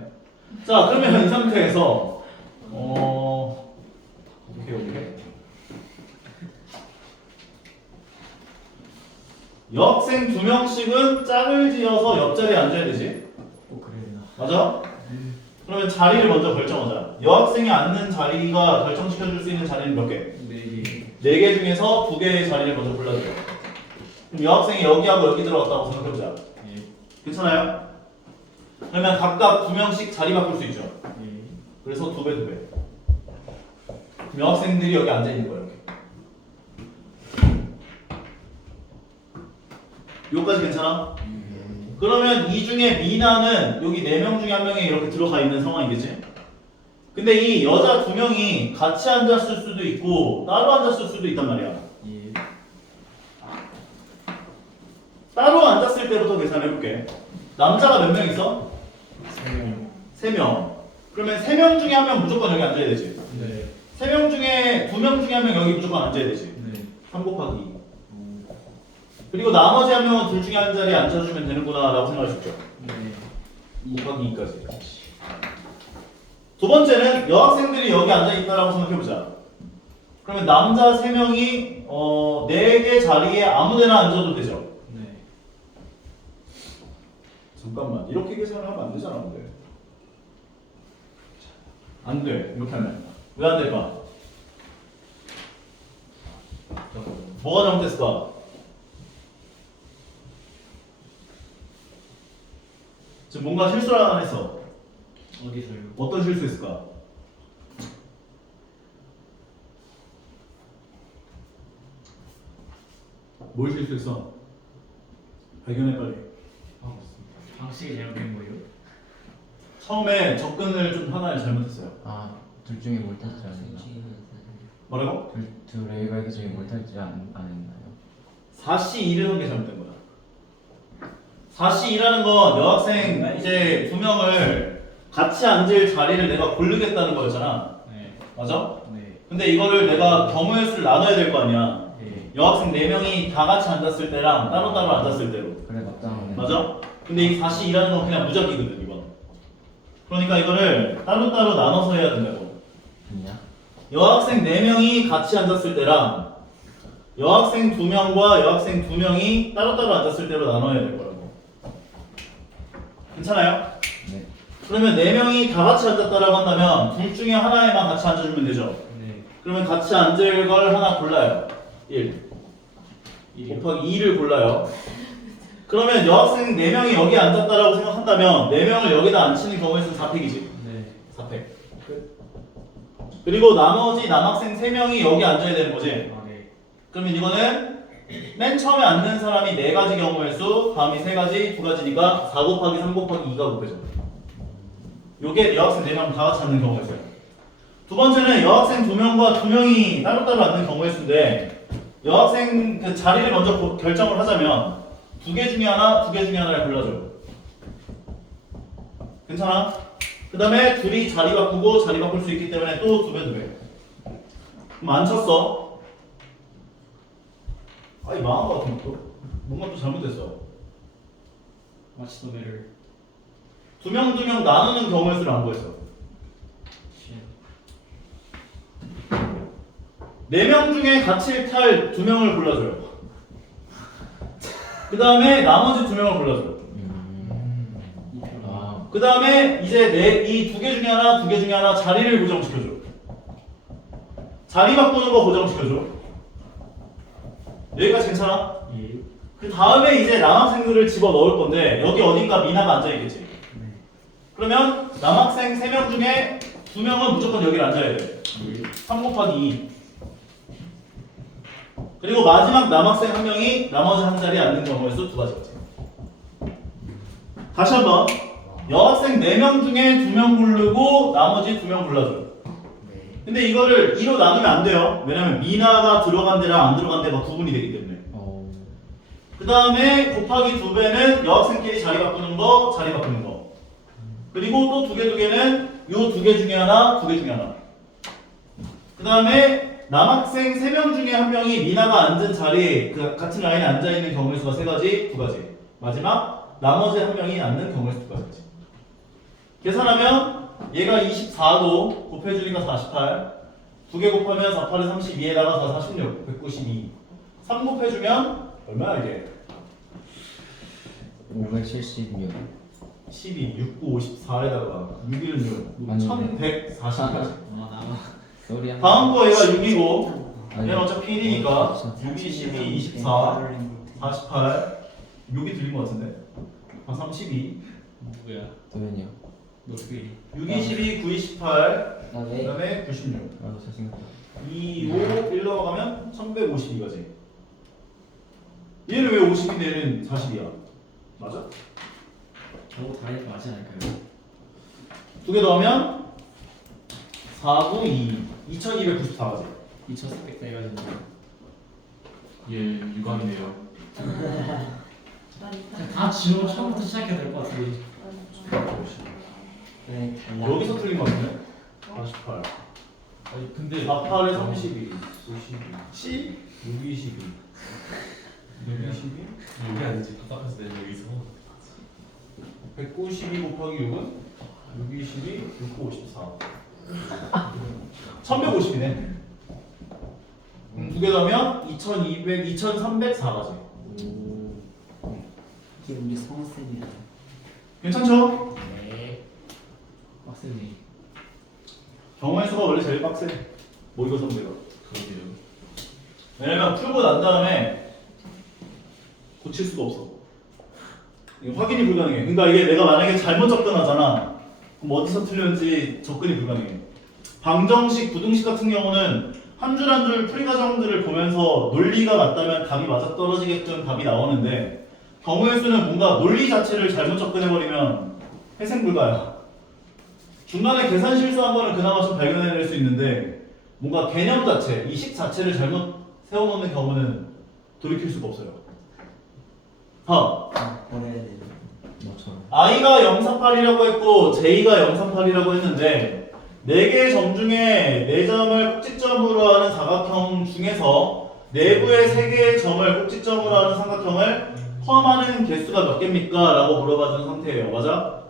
자, 그러면 이 상태에서 어떻게 여학생 2명씩은 짝을 지어서 옆자리에 앉아야 되지. 꼭 그래야 되나? 맞아? 그러면 자리를 먼저 결정하자. 여학생이 앉는 자리가 결정시켜줄 수 있는 자리는 몇 개? 4개. 4개 중에서 2개의 자리를 먼저 골라줘요. 그럼 여학생이 여기하고 여기 들어갔다고 생각해보자. 예. 괜찮아요? 그러면 각각 2명씩 자리 바꿀 수 있죠. 예. 그래서 2배. 그럼 여학생들이 여기 앉아있는 거예요. 이렇게. 요까지 괜찮아? 그러면 이 중에 미나는 여기 4명 중에 한 명이 이렇게 들어가 있는 상황이겠지? 근데 이 여자 2명이 같이 앉았을 수도 있고 따로 앉았을 수도 있단 말이야. 예. 따로 앉았을 때부터 계산해볼게. 남자가 몇 명 있어? 3명. 3명. 그러면 3명 중에 한 명 무조건 여기 앉아야 되지. 네. 3명 중에 2명 중에 한 명 여기 무조건 앉아야 되지. 네. 3 곱하기 2. 그리고 나머지 한 명은 둘 중에 한 자리에 앉아주면 되는구나 라고 생각할 수 있죠. 네. 2 곱하기 2까지. 두 번째는 여학생들이 여기 앉아있다라고 생각해보자. 그러면 남자 3명이 4개 자리에 아무데나 앉아도 되죠. 네. 잠깐만 이렇게 계산을 하면 안 되잖아. 근데 안 돼. 이렇게 하면 왜 안 될까? 뭐가 잘못됐을까? 지금 뭔가 실수를 하나 했어. 어디서요? 어떤 실수했을까? 뭘 실수했어? 발견해 빨리. 방식이 잘못된 거예요? 처음에 접근을 좀 하나를 잘못했어요. 아, 둘 중에 뭘 탈지 않았나? 뭐라고? 둘 A가 중에 뭘 탈지 안 했나요? 4C 1을 게 잘못된 거야. 4C 2라는 건 여학생 이제 2명을 같이 앉을 자리를 내가 고르겠다는 거였잖아. 네. 맞아? 네. 근데 이거를 내가 경우의 수를 나눠야 될 거 아니야. 네. 여학생 4명이 다 같이 앉았을 때랑 따로따로 앉았을 때로. 그래 맞다. 맞아? 근데 이 4C 2라는 건 그냥 무작위거든 이건. 그러니까 이거를 따로따로 나눠서 해야 된다고. 됐냐? 여학생 4명이 같이 앉았을 때랑 여학생 2명과 여학생 2명이 따로따로 앉았을 때로 나눠야 될 거라고. 괜찮아요? 네. 그러면 4명이 다 같이 앉았다라고 한다면 둘 중에 하나에만 같이 앉아주면 되죠. 네. 그러면 같이 앉을 걸 하나 골라요. 1 곱하기 2를 골라요. 그러면 여학생 4명이 여기 앉았다라고 생각한다면 4명을 여기다 앉히는 경우의 수는 4팩이지. 네. 4팩. 그리고 나머지 남학생 3명이 여기 앉아야 되는 거지. 아, 네. 그러면 이거는 맨 처음에 앉는 사람이 4가지 경우의 수, 다음이 3가지, 2가지니까 4 곱하기 3 곱하기 2가 곱해져. 요게 여학생 4명 다 같이 앉는 경우의 수예요. 두 번째는 여학생 2명과 2명이 따로따로 앉는 경우의 수인데 여학생 그 자리를 먼저 결정을 하자면 2개 중에 하나, 2개 중에 하나를 골라줘요. 괜찮아? 그 다음에 둘이 자리 바꾸고 자리 바꿀 수 있기 때문에 또 2배 2배. 그럼 안 쳤어. 아이 망한 것 같은 거. 뭔가 또 잘못됐어. 마치 도배를. 2명 나누는 경우의 수를 안 구했어. 4명 중에 같이 탈 2명을 골라줘요. 그 다음에 나머지 2명을 골라줘요. 아, 그 다음에 이제 이 2개 중에 하나, 2개 중에 하나 자리를 고정시켜줘. 자리 바꾸는 거 고정시켜줘. 여기까지 괜찮아? 예. 그 다음에 이제 남학생들을 집어 넣을 건데 여기 어딘가 미나가 앉아있겠지. 네. 그러면 남학생 3명 중에 2명은 무조건 여기를 앉아야 돼. 3 곱하기 2. 그리고 마지막 남학생 1명이 나머지 한 자리에 앉는 경우의 수 2가지겠지. 다시 한번 여학생 4명 중에 2명 고르고 나머지 2명 골라줘요. 네. 근데 이거를 2로 나누면 안 돼요. 왜냐면 미나가 들어간 데랑 안 들어간 데가 구분이 되기 때문에. 그 다음에 곱하기 2배는 여학생끼리 자리 바꾸는 거, 자리 바꾸는 거. 그리고 또 2개는 요 2개 중에 하나, 2개 중에 하나. 그 다음에 남학생 3명 중에 1명이 미나가 앉은 자리, 그 같은 라인에 앉아있는 경우의 수가 3가지, 2가지. 마지막 나머지 1명이 앉는 경우의 수 2가지지. 계산하면 얘가 24도 곱해주니까 48. 2개 곱하면 4, 8에 32에다가 4, 46, 192. 3 곱해주면 얼마야 이게? 576. 12, 6, 9, 54에다가 6, 1, 6, 맞네. 1140까지. 나와. 소리 한. 다음 거 얘가 6이고 아니, 얘는 어차피 1이니까 진짜. 6이 12, 24, 48 6이 들린 거 같은데? 한 32 누구야? 도현이요. 노스웨이. 6이 12, 9이 18 나 그 왜? 다음에 96 아, 잘생겼다. 2, 5, 1 넘어가면 1152까지. 얘는 왜 50인데 얘는 40이야? 맞아? 저거 다 하니까 맞지 않을까요? 두 개 더하면 4, 9, 2 2294가지 2400 해가지고 예, 유감이네요. 다 지우고 처음부터 시작해야 될 것 같은데. 네, 달라. 여기서 틀린 거 같네 48 아니 근데 48에 32 52. C 622. 여기 여기 아니지. 바닥에서 내 여기서. 192 곱하기 6은 622 654 1150이네 두 개 더하면 2200 2304가지 이게 우리 성쌤이야. 괜찮죠? 네. 빡세네. 경우의 수가 원래 제일 빡세 모의고 성대가 그러게요. 왜냐면 풀고 난 다음에 고칠 수가 없어 이거 확인이 불가능해 그러니까 이게 내가 만약에 잘못 접근하잖아 그럼 어디서 틀렸는지 접근이 불가능해 방정식, 부등식 같은 경우는 한 줄 한 줄 풀이 과정들을 보면서 논리가 맞다면 답이 맞아떨어지게끔 답이 나오는데 경우의 수는 뭔가 논리 자체를 잘못 접근해버리면 회생불가야 중간에 계산 실수한 거는 그나마 좀 발견해낼 수 있는데 뭔가 개념 자체, 이 식 자체를 잘못 세워놓는 경우는 돌이킬 수가 없어요 다음 버려야 돼. 뭐처럼. i가 038이라고 했고 j가 038이라고 했는데 4개의 점 중에 4점을 꼭지점으로 하는 사각형 중에서 내부의 3개의 점을 꼭지점으로 하는 삼각형을 포함하는 개수가 몇 개입니까? 라고 물어봐준 상태예요. 맞아?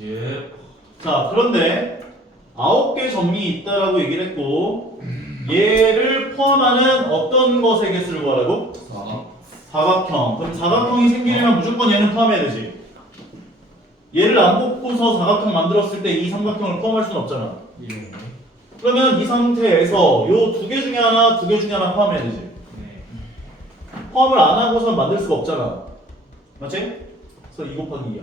예. 자, 그런데 9개 점이 있다라고 얘기를 했고 얘를 포함하는 어떤 것의 개수를 구하라고? 사각형. 그럼 사각형이 생기려면 무조건 얘는 포함해야 되지. 얘를 안 뽑고서 사각형 만들었을 때 이 삼각형을 포함할 수는 없잖아. 예. 그러면 이 상태에서 요 2개 중에 하나, 2개 중에 하나 포함해야 되지. 네. 포함을 안 하고선 만들 수가 없잖아. 맞지? 그래서 2 곱하기 2야.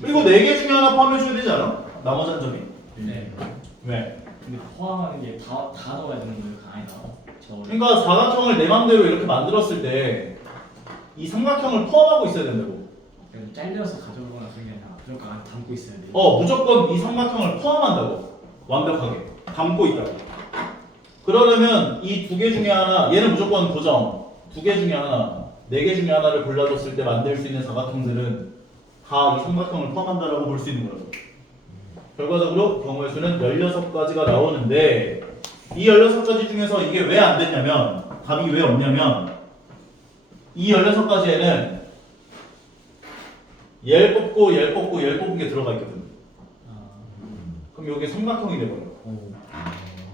그리고 4개 중에 하나 포함해줘야 되지 않아? 나머지 한 점이. 네. 왜? 근데 포함하는 게 다 넣어야 되는 거예요, 그 안에다. 저. 그러니까 사각형을 내 맘대로 이렇게 만들었을 때 이 삼각형을 포함하고 있어야 된다고. 그냥 잘려서 가져오거나 그런 게 아니라 무조건 안에 담고 있어야 돼요. 무조건 이 삼각형을 포함한다고. 완벽하게. 담고 있다고. 그러려면 이 2개 중에 하나, 얘는 무조건 고정. 2개 중에 하나, 4개 중에 하나를 골라줬을 때 만들 수 있는 사각형들은 다 이 삼각형을 포함한다라고 볼 수 있는 거라고. 결과적으로 경우의 수는 16가지가 나오는데 이 16가지 중에서 이게 왜 안 됐냐면 답이 왜 없냐면 이 16가지에는 얘를 뽑고 얘를 뽑고 얘를 뽑은 게 들어가 있거든. 그럼 이게 삼각형이 돼버려.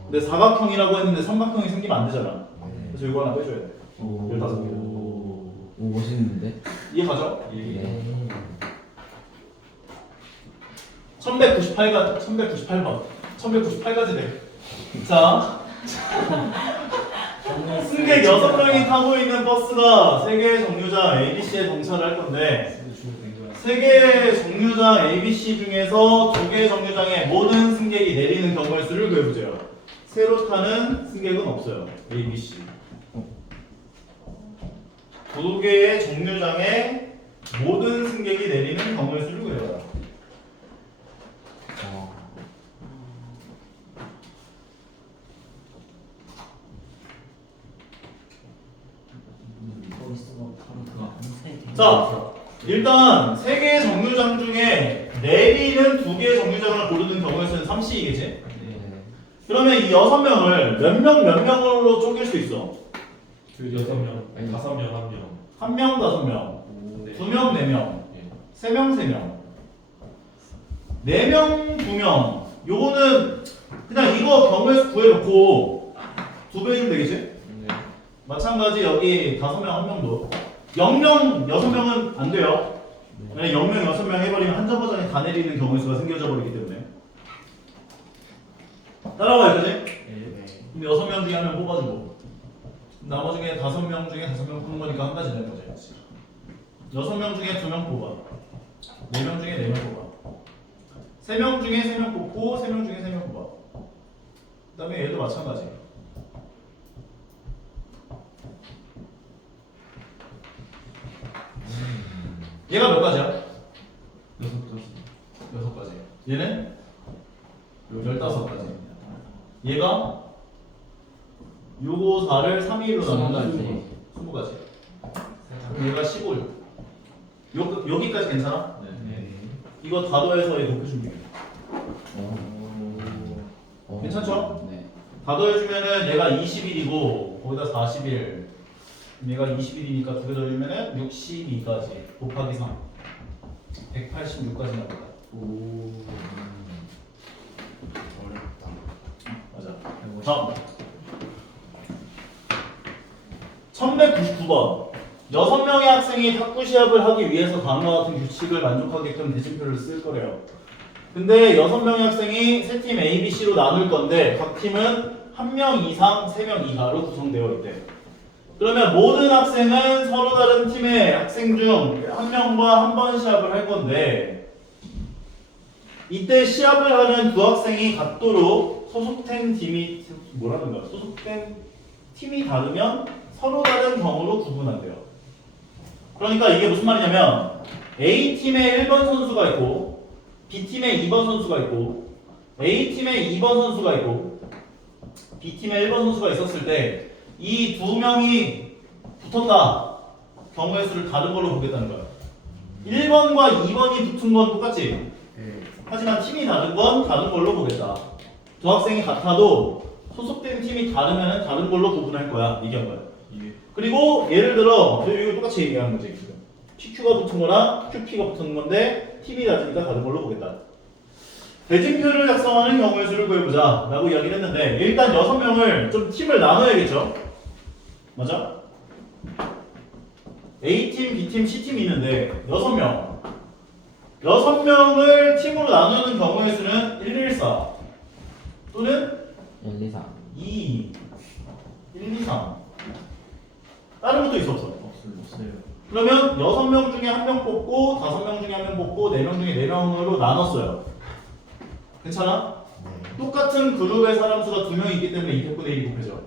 근데 사각형이라고 했는데 삼각형이 생기면 안 되잖아. 그래서 이거 하나 빼줘야 돼. 15개. 오, 멋있는데? 이해가죠? 네. 1198번 1198가지 돼. 자 승객 6명이 타고 있는 버스가 3개의 정류장 ABC에 정차를 할 건데 근데 주로 된 거야. 3개의 정류장 ABC 중에서 2개의 정류장에 모든 승객이 내리는 경우의 수를 구해보세요. 새로 타는 승객은 없어요. ABC 2개의 정류장에 모든 승객이 내리는 경우의 수를 구해봐라. 자, 일단 3개의 정류장 중에 내리는 2개의 정류장을 고르는 경우의 수는 3C이겠지? 네. 그러면 이 6명을 몇 명으로 쪼갤 수 있어? 6명, 5명, 1명. 1명, 5명, 네. 2명, 4명, 예. 3명, 3명, 4명, 2명. 요거는 그냥 이거 경우의 수 구해놓고 2배 해주면 되겠지? 네. 마찬가지 여기 5명, 1명도 0명, 6명은 안 돼요. 왜냐면 0명, 6명 해버리면 한 정거장에 다 내리는 경우의 수가 생겨져 버리기 때문에. 따라와요, 그지? 네. 근데 6명 중에 1명 뽑아주고 나머지 중에 5명 중에 5명 뽑는 거니까 한 가지 되는 거지. 6명 중에 2명 뽑아 4명 중에 4명 뽑아 3명 중에 3명 뽑고 3명 중에 3명 뽑아 그 다음에 얘도 마찬가지. 얘가 몇 가지야? 6가지. 6가지. 얘는 15가지. 얘가 6, 5, 4를 3, 2로 나누면 20가지. 그럼 얘가 15. 여기까지 괜찮아? 네. 이거 다 더해서 얘 곱해주면 돼. 어. 괜찮죠? 네. 다 더해주면은 얘가 21이고 거기다 41. 얘가 21이니까 두 개 더해주면은 62까지 곱하기 3. 186까지 나온다. 오. 어렵다. 맞아. 다음. 1199번. 6명의 학생이 탁구 시합을 하기 위해서 다음과 같은 규칙을 만족하게끔 대진표를 쓸 거래요. 근데 6명의 학생이 세 팀 A, B, C로 나눌 건데 각 팀은 1명 이상, 3명 이하로 구성되어 있대. 그러면 모든 학생은 서로 다른 팀의 학생 중 한 명과 한 번 시합을 할 건데 이때 시합을 하는 두 학생이 같도록 소속된 팀이 뭐라는 거야? 소속된 팀이 다르면 서로 다른 경우로 구분한대요. 그러니까 이게 무슨 말이냐면 A팀에 1번 선수가 있고 B팀에 2번 선수가 있고 A팀에 2번 선수가 있고 B팀에 1번 선수가 있었을 때 이 두 명이 붙었다. 경우의 수를 다른 걸로 보겠다는 거야. 1번과 2번이 붙은 건 똑같지? 네. 하지만 팀이 다른 건 다른 걸로 보겠다. 두 학생이 같아도 소속된 팀이 다르면 다른 걸로 구분할 거야. 얘기한 거야. 그리고 예를 들어 이거 똑같이 얘기하는 거지. PQ가 붙은 거랑 QP가 붙은 건데 팀이 다르니까 다른 걸로 보겠다. 대진표를 작성하는 경우의 수를 구해보자 라고 이야기를 했는데 일단 6명을 좀 팀을 나눠야겠죠? 맞아? A팀, B팀, C팀이 있는데 6명 6명을 팀으로 나누는 경우의 수는 1, 1, 4 또는 1, 2, 3. 2, 1, 2, 3 다른 것도 있어 없어? 없어요. 그러면 6명 중에 1명 뽑고 5명 중에 1명 뽑고 4명 중에 4명으로 나눴어요. 괜찮아? 똑같은 그룹의 사람 수가 2명이 있기 때문에 2분의 1이 곱해져.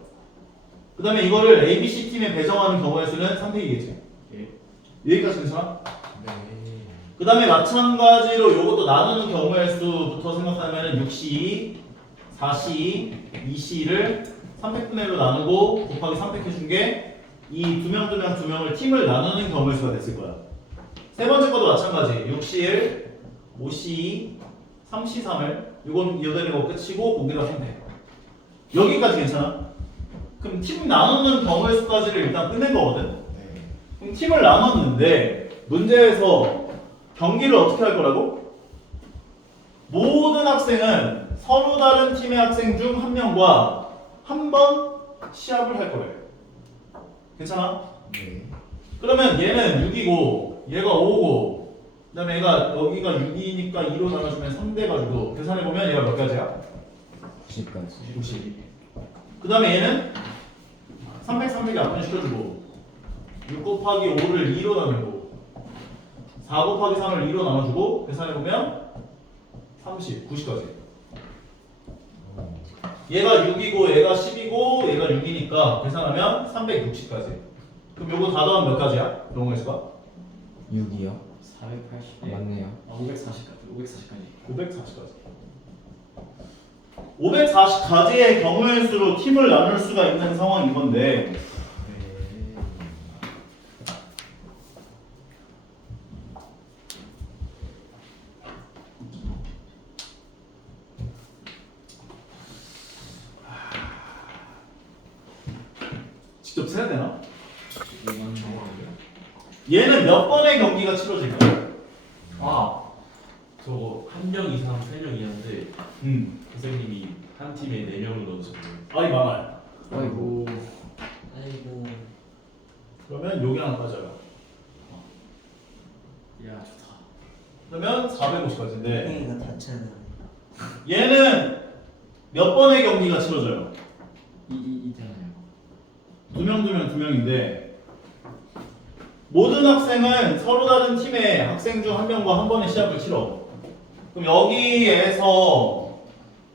그 다음에 이거를 A, B, C 팀에 배정하는 경우의 수는 3팩이겠지. 예. 여기까지 괜찮아? 네. 그 다음에 마찬가지로 이것도 나누는 경우의 수부터 생각하면 6C, 4C, 2C를 300분의 1로 나누고 곱하기 300 해준 게 이 2명, 2명, 2명을 팀을 나누는 경우의 수가 됐을 거야. 세 번째 것도 마찬가지. 6C1, 5C2, 3C3을 이건 이어되는 거 끝이고 거기다 300. 여기까지 괜찮아? 그럼 팀 나누는 경우의 수까지를 일단 끝낸 거거든. 그럼 팀을 나눴는데 문제에서 경기를 어떻게 할 거라고? 모든 학생은 서로 다른 팀의 학생 중 한 명과 한 번 시합을 할 거래요. 괜찮아? 네. 그러면 얘는 6이고 얘가 5고 그 다음에 얘가 여기가 6이니까 2로 나눠주면 3 돼가지고 계산해보면 얘가 몇 가지야? 90까지. 60. 그 다음에 얘는 300, 300이 앞분시켜주고 6 곱하기 5를 2로 나누고 4 곱하기 3을 2로 나눠주고 계산해보면 30, 90까지. 얘가 6이고 얘가 10이고 얘가 6이니까 계산하면 360까지. 그럼 요거 다 더하면 몇 가지야? 경우의 수가? 6이요? 480. 맞네요. 540까지. 540까지. 540가지의 경우의 수로 팀을 나눌 수가 있는 상황인 건데 네. 직접 세야 되나? 이건 뭐예요? 얘는 몇 번의 경기가 치러질까요? 아 저거 1명 이상 3명 이하인데 선생님이 한 팀에 4명을 넣으셨고 아이 많아요. 아이고. 아이고. 그러면 여기 하나 빠져요. 야 좋다. 그러면 450까지인데 팽이가 다쳐야 되네. 얘는 몇 번의 경기가 치러져요? 이잖아요. 2명, 2명인데 모든 학생은 서로 다른 팀의 학생 중 한 명과 한 번의 시합을 치러. 그럼 여기에서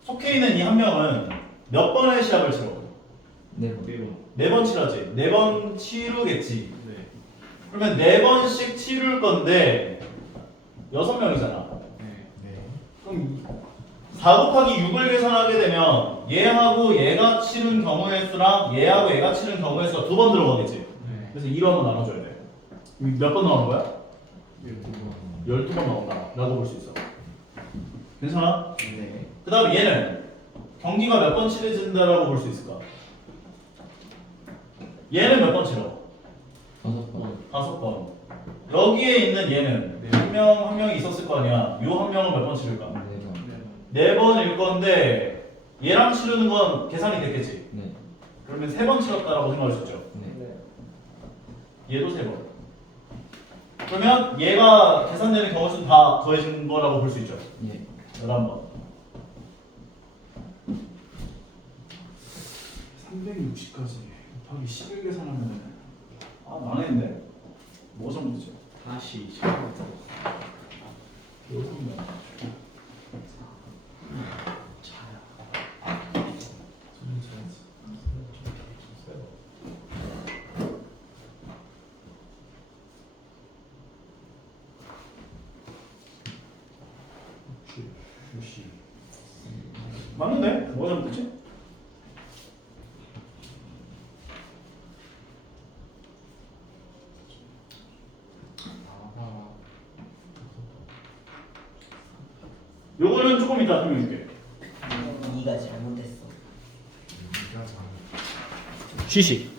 속해 있는 이 한 명은 몇 번의 시합을 치러? 네. 매우. 4번 치러지. 4번 치르겠지. 네. 그러면 4번씩 치룰 건데 6명이잖아. 네. 그럼 4 곱하기 6을 계산하게 되면 얘하고 얘가 치는 경우의 수랑 얘하고 얘가 치는 경우의 수가 2번 들어가겠지. 네. 그래서 2로 한번 나눠줘야 돼. 몇 번 나오는 거야? 12번. 12번 나온다 라고 볼 수 있어. 괜찮아? 네. 그 다음에 얘는 경기가 몇 번 치러진다라고 볼 수 있을까? 얘는 몇 번 치러? 5번. 5번. 여기에 있는 얘는 한 명이 있었을 거 아니야. 요 한 명은 몇 번 치를까? 4번. 4번일 건데 얘랑 치르는 건 계산이 됐겠지. 네. 그러면 3번 치렀다라고 생각할 수 있죠. 네. 얘도 3번. 그러면 얘가 계산되는 경우 수는 다 더해진 거라고 볼 수 있죠. 예. 11번. 360까지 곱하기 11 계산하면 망했는데? 뭐가 잘못이죠? 다시 시작부터. 맞는데? 뭐가 잘못됐지? 요거는 조금 이따 설명해줄게. 네가 잘못했어. 네가 잘. 쉬식.